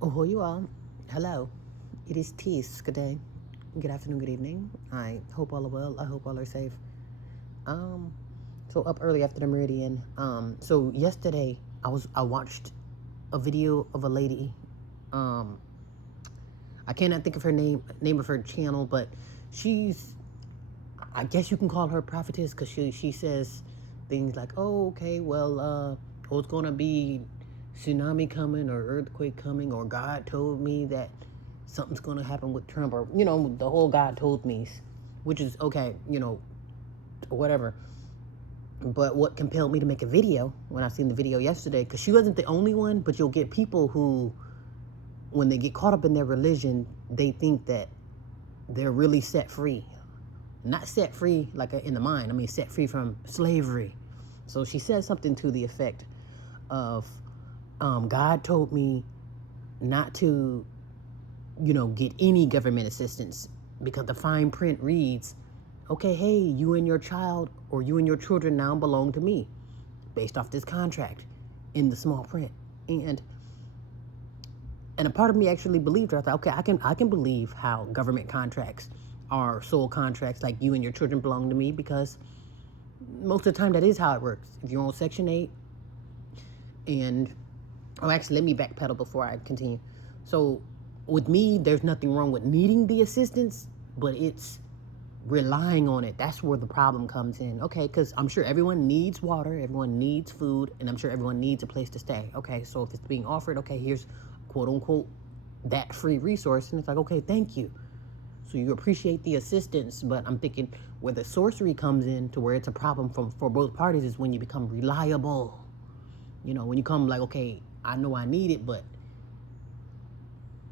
Oh, you all. Hello. It is Tease. Good day. Good afternoon. Good evening. I hope all are well. I hope all are safe. Um, so up early after the meridian. So yesterday I watched a video of a lady. Um, I cannot think of her name of her channel, but she's, I guess you can call her prophetess because she says things like, oh, okay, well, it's gonna be tsunami coming or earthquake coming, or God told me that something's gonna happen with Trump, or the whole God told me, which is okay, whatever. But what compelled me to make a video when I seen the video yesterday, because she wasn't the only one, but you'll get people who, when they get caught up in their religion, they think that they're really set free. Not set free like in the mind, I mean set free from slavery. So she said something to the effect of, God told me not to, get any government assistance because the fine print reads, okay, hey, you and your child or you and your children now belong to me based off this contract in the small print. And a part of me actually believed her. I thought, okay, I can believe how government contracts are sole contracts, like you and your children belong to me, because most of the time that is how it works. If you're on Section 8 and, oh, actually, let me backpedal before I continue. So with me, there's nothing wrong with needing the assistance, but it's relying on it. That's where the problem comes in. Okay, because I'm sure everyone needs water, everyone needs food, and I'm sure everyone needs a place to stay. Okay, so if it's being offered, okay, here's quote unquote that free resource, and it's like, okay, thank you. So you appreciate the assistance, but I'm thinking where the sorcery comes in to where it's a problem for both parties is when you become reliable. When you come like, okay, I know I need it, but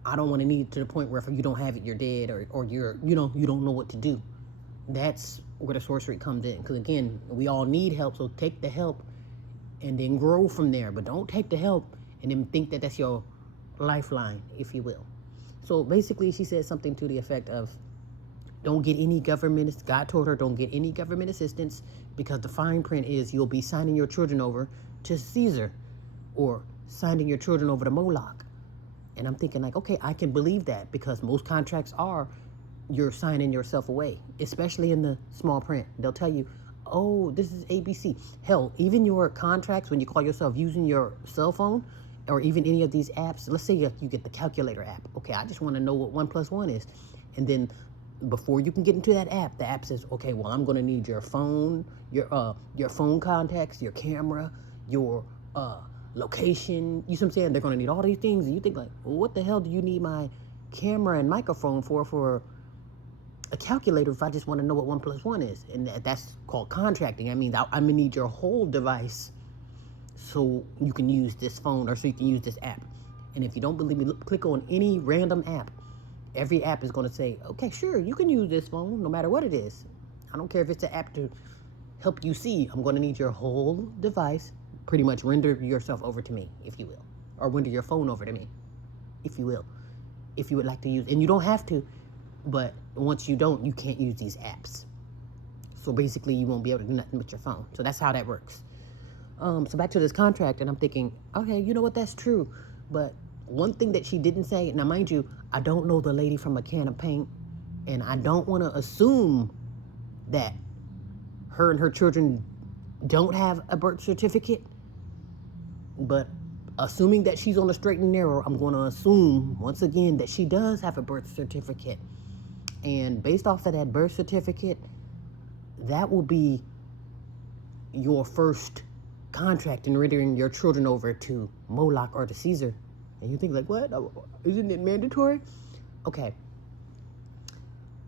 I don't want to need it to the point where if you don't have it, you're dead, or you're, you don't know what to do. That's where the sorcery comes in. Because again, we all need help, so take the help and then grow from there. But don't take the help and then think that that's your lifeline, if you will. So basically, she said something to the effect of, don't get any government, God told her, don't get any government assistance because the fine print is you'll be signing your children over to Caesar or signing your children over to Moloch. And I'm thinking like, okay, I can believe that because most contracts are you're signing yourself away, especially in the small print. They'll tell you, oh, this is ABC. Hell, even your contracts, when you call yourself using your cell phone or even any of these apps, let's say you get the calculator app. Okay, I just want to know what 1 + 1 is. And then before you can get into that app, the app says, okay, well, I'm going to need your phone, your phone contacts, your camera, your location. You see what I'm saying? They're going to need all these things. And you think like, well, what the hell do you need my camera and microphone for a calculator if I just want to know what 1 + 1 is? And that's called contracting. I mean, I'm gonna need your whole device so you can use this phone or so you can use this app. And if you don't believe me, click on any random app. Every app is going to say, okay, sure, you can use this phone no matter what it is. I don't care if it's an app to help you see. I'm going to need your whole device. Pretty much render yourself over to me, if you will, or render your phone over to me, if you will, if you would like to use. And you don't have to, but once you don't, you can't use these apps. So basically, you won't be able to do nothing with your phone. So that's how that works. So back to this contract, and I'm thinking, okay, you know what? That's true. But one thing that she didn't say, now mind you, I don't know the lady from a can of paint, and I don't want to assume that her and her children don't have a birth certificate. But assuming that she's on the straight and narrow, I'm going to assume once again that she does have a birth certificate. And based off of that birth certificate, that will be your first contract in rendering your children over to Moloch or to Caesar. And you think like, what? Isn't it mandatory? Okay.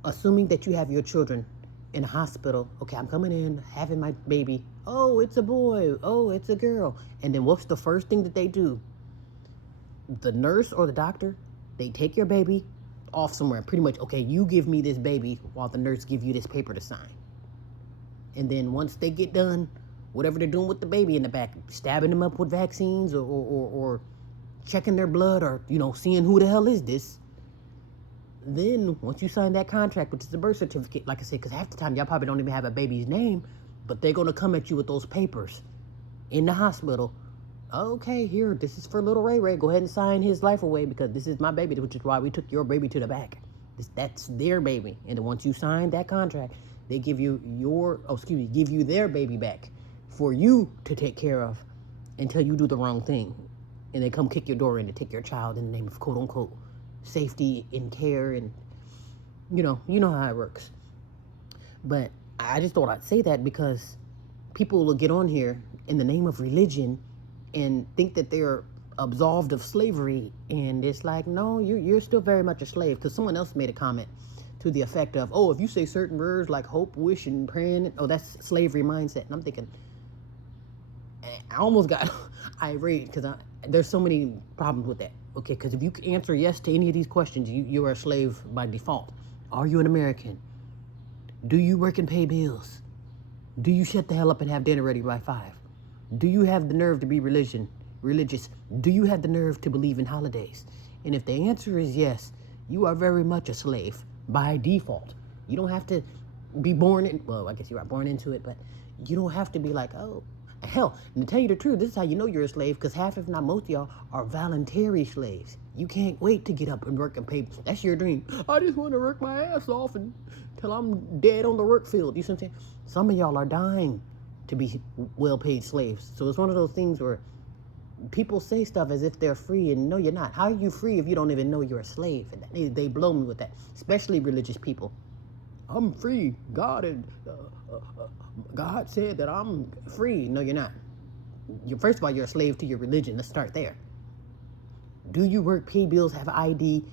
Assuming that you have your children in a hospital. Okay, I'm coming in, having my baby. Oh, it's a boy. Oh, it's a girl. And then what's the first thing that they do? The nurse or the doctor, they take your baby off somewhere. Pretty much, okay, you give me this baby while the nurse give you this paper to sign. And then once they get done, whatever they're doing with the baby in the back, stabbing them up with vaccines or checking their blood or, seeing who the hell is this. Then once you sign that contract, which is the birth certificate, like I said, because half the time y'all probably don't even have a baby's name, but they're going to come at you with those papers in the hospital Okay, here, this is for little Ray Ray. Go ahead and sign his life away because this is my baby, which is why we took your baby to the back. That's their baby. And then once you sign that contract, they give you give you their baby back for you to take care of until you do the wrong thing. And they come kick your door in to take your child in the name of quote unquote safety and care, and you know how it works. But I just thought I'd say that because people will get on here in the name of religion and think that they're absolved of slavery, and it's like, no, you're still very much a slave. Because someone else made a comment to the effect of, oh, if you say certain words like hope, wish, and praying, oh, that's slavery mindset. And I'm thinking, I almost got irate because there's so many problems with that. Okay, because if you answer yes to any of these questions, you are a slave by default. Are you an American? Do you work and pay bills? Do you shut the hell up and have dinner ready by 5? Do you have the nerve to be religious? Do you have the nerve to believe in holidays? And if the answer is yes, you are very much a slave by default. You don't have to be born in, well, I guess you are born into it, but you don't have to be like, oh, hell, and to tell you the truth, this is how you know you're a slave, because half, if not most of y'all, are voluntary slaves. You can't wait to get up and work and pay. That's your dream. I just want to work my ass off until I'm dead on the work field. You see what I'm saying? Some of y'all are dying to be well-paid slaves. So it's one of those things where people say stuff as if they're free, and no, you're not. How are you free if you don't even know you're a slave? And they blow me with that, especially religious people. I'm free. God said that I'm free. No, you're not. First of all, you're a slave to your religion. Let's start there. Do you work, pay bills, have an ID,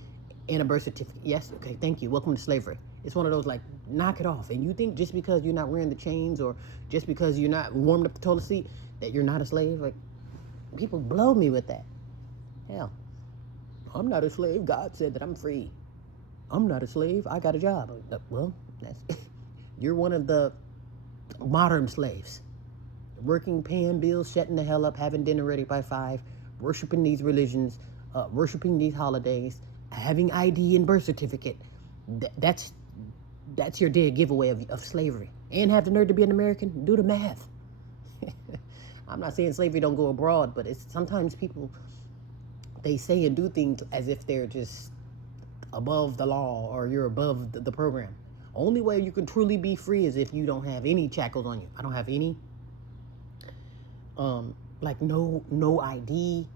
and a birth certificate? Yes? Okay, thank you. Welcome to slavery. It's one of those, like, knock it off. And you think just because you're not wearing the chains or just because you're not warming up the toilet seat that you're not a slave? Like, people blow me with that. Hell, I'm not a slave. God said that I'm free. I'm not a slave. I got a job. Well, that's you're one of the modern slaves. Working, paying bills, shutting the hell up, having dinner ready by 5, worshiping these religions, worshiping these holidays, having ID and birth certificate. That's your dead giveaway of slavery. And have the nerve to be an American? Do the math. I'm not saying slavery don't go abroad, but it's sometimes people, they say and do things as if they're just above the law or you're above the program. Only way you can truly be free is if you don't have any shackles on you. I don't have any, like no ID,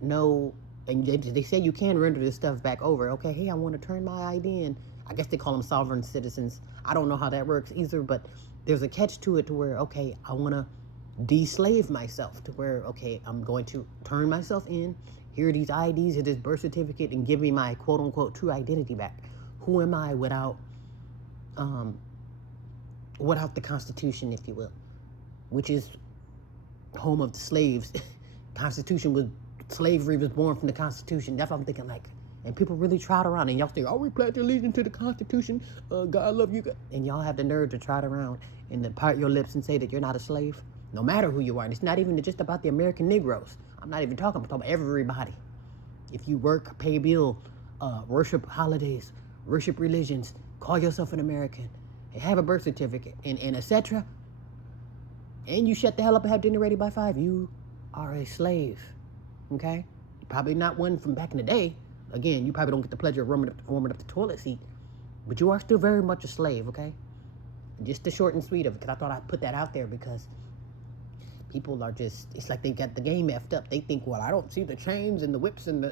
no, and they say you can render this stuff back over. Okay, hey, I want to turn my ID in. I guess they call them sovereign citizens. I don't know how that works either, but there's a catch to it to where, okay, I want to de-slave myself to where, okay, I'm going to turn myself in. Here are these IDs, here this birth certificate, and give me my quote-unquote true identity back. Who am I without the Constitution, if you will, which is home of the slaves. Slavery was born from the Constitution. That's what I'm thinking, like, and people really trot around, and y'all say, oh, we pledge allegiance to the Constitution, God love you, and y'all have the nerve to trot around and to part your lips and say that you're not a slave, no matter who you are. And it's not even just about the American Negroes. I'm not even talking about everybody. If you work, pay bill, worship holidays, worship religions, call yourself an American, and have a birth certificate, and etc., and you shut the hell up and have dinner ready by 5, you are a slave, okay? Probably not one from back in the day. Again, you probably don't get the pleasure of warming up the toilet seat, but you are still very much a slave, okay? Just the short and sweet of it, because I thought I'd put that out there because people are just, it's like they got the game effed up. They think, well, I don't see the chains and the whips and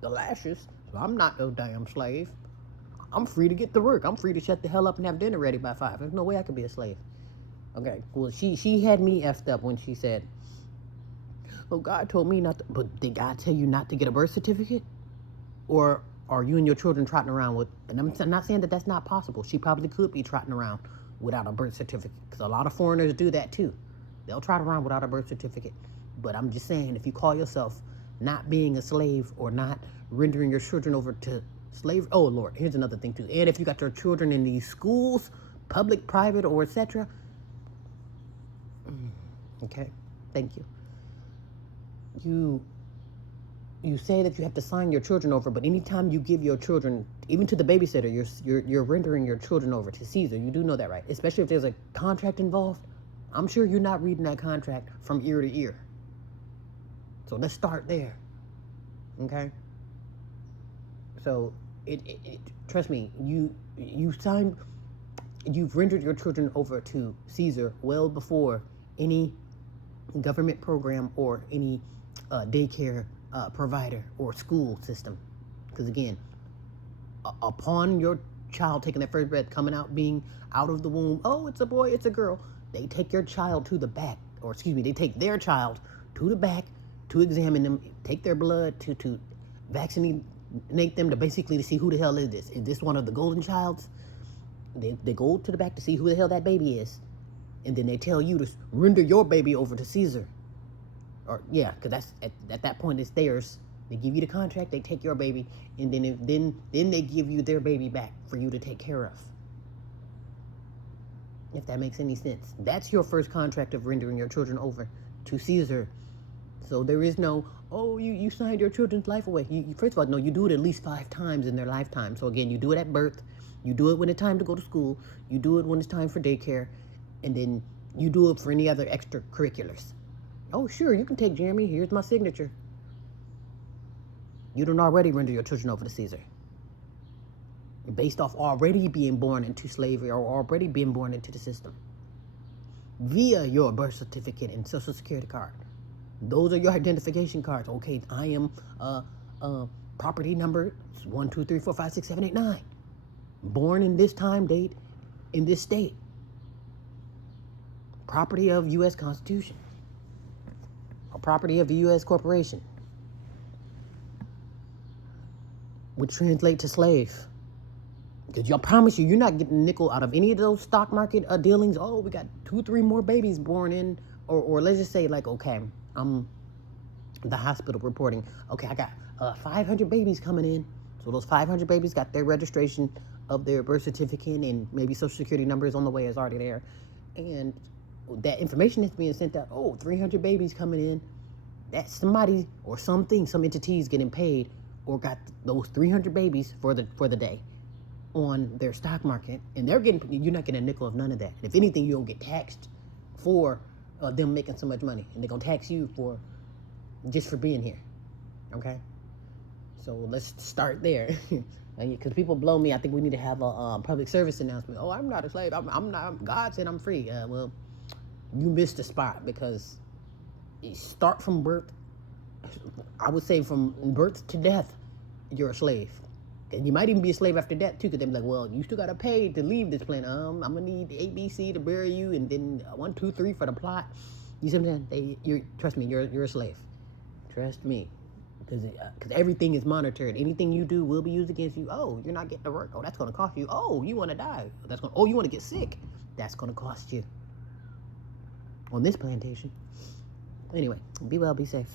the lashes, so I'm not no damn slave. I'm free to get to work. I'm free to shut the hell up and have dinner ready by 5. There's no way I could be a slave. Okay, well, she had me effed up when she said, oh, God told me not to, but did God tell you not to get a birth certificate? Or are you and your children trotting around with, and I'm not saying that that's not possible. She probably could be trotting around without a birth certificate, because a lot of foreigners do that too. They'll trot around without a birth certificate. But I'm just saying, if you call yourself not being a slave or not rendering your children over to slavery, oh, Lord, here's another thing too. And if you got your children in these schools, public, private, or etc., okay, thank you. You say that you have to sign your children over, but anytime you give your children, even to the babysitter, you're rendering your children over to Caesar. You do know that, right? Especially if there's a contract involved. I'm sure you're not reading that contract from ear to ear. So let's start there. Okay? So trust me, you've rendered your children over to Caesar well before any government program or any daycare provider or school system. Because again, upon your child taking their first breath, coming out, being out of the womb, oh, it's a boy, it's a girl, they take your child to the back, or excuse me, they take their child to the back to examine them, take their blood, to vaccinate them, to basically to see who the hell is this. Is this one of the golden childs? They go to the back to see who the hell that baby is. And then they tell you to render your baby over to Caesar. Or, yeah, because that's at that point it's theirs. They give you the contract, they take your baby, and then they give you their baby back for you to take care of. If that makes any sense. That's your first contract of rendering your children over to Caesar. So there is no, oh, you signed your children's life away. First of all, no, you do it at least 5 times in their lifetime. So again, you do it at birth, you do it when it's time to go to school, you do it when it's time for daycare, and then you do it for any other extracurriculars. Oh, sure, you can take Jeremy. Here's my signature. You don't already render your children over to Caesar. Based off already being born into slavery or already being born into the system. Via your birth certificate and social security card. Those are your identification cards. Okay, I am property number 1, 2, 3, 4, 5, 6, 7, 8, 9. Born in this time date in this state. Property of U.S. Constitution. Or property of the U.S. corporation. Would translate to slave. Because I promise you, you're not getting a nickel out of any of those stock market dealings. Oh, we got 2, 3 more babies born in. Or let's just say like, okay, I'm the hospital reporting. Okay, I got 500 babies coming in. So those 500 babies got their registration of their birth certificate and maybe social security numbers on the way is already there. And that information is being sent out. Oh, 300 babies coming in. That somebody or something, some entity is getting paid or got those 300 babies for the day on their stock market, and you're not getting a nickel of none of that. If anything, you don't get taxed for them making so much money, and they're gonna tax you just for being here. Okay, so let's start there, because people blow me. I think we need to have a public service announcement. Oh, I'm not a slave. I'm not. God said I'm free. Well, you missed a spot, because you start from birth. I would say from birth to death, you're a slave. And you might even be a slave after that too, because they're like, well, you still gotta pay to leave this planet. I'm gonna need ABC to bury you, and then 1, 2, 3 for the plot. You see what I'm saying? Trust me, you're a slave. Trust me, because everything is monitored. Anything you do will be used against you. Oh, you're not getting to work. Oh, that's gonna cost you. Oh, you want to die. Oh, you want to get sick. That's gonna cost you. On this plantation. Anyway, be well, be safe.